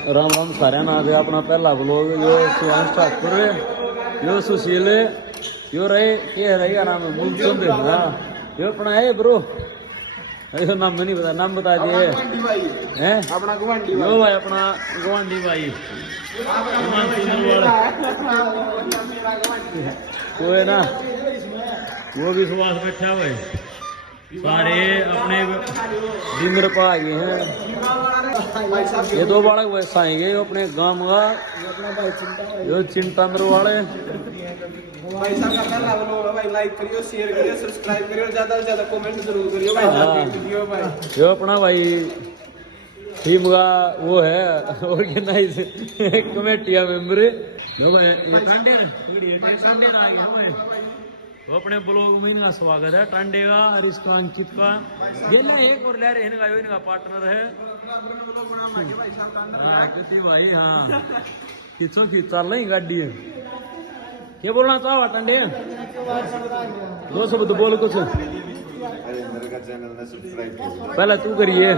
राम राम सारे ना दे अपना पहला ब्लॉग यो सुभाष ठाकुर यो सुशील यो रहे के रहे का नाम है मूलचंद हाँ यो अपना है ब्रो यो नाम नहीं पता नाम बता दिए हैं अपना गुवांडी यो भाई अपना गुवांडी भाई वो है ना वो भी सुभाष बैठा हुआ है सारे अपने डिनर पर आ गए हैं। ये दो बालक वैसा आएंगे अपने गांव का यो चिंतांद्र वाले भाई साहब का पहला व्लॉग है भाई लाइक करियो शेयर करियो सब्सक्राइब करियो ज्यादा से ज्यादा कमेंट जरूर करियो भाई वीडियो भाई यो अपना भाई टीम का वो है ऑर्गेनाइज कमेटिया मेंबर यो भाई ये टांडे टांडे आ गए भाई तो अपने ब्लॉग में इनका स्वागत है टांडे का हरीश का अंकित का ये ले एक और ले रहे इनका इनका पार्टनर है हाँ कितनी भाई हाँ खींचो खींच चल रही गाड़ी है क्या बोलना चाहो टांडे दो शब्द बोल कुछ मेरे का चैनल ने सब्सक्राइब पहले तू करिए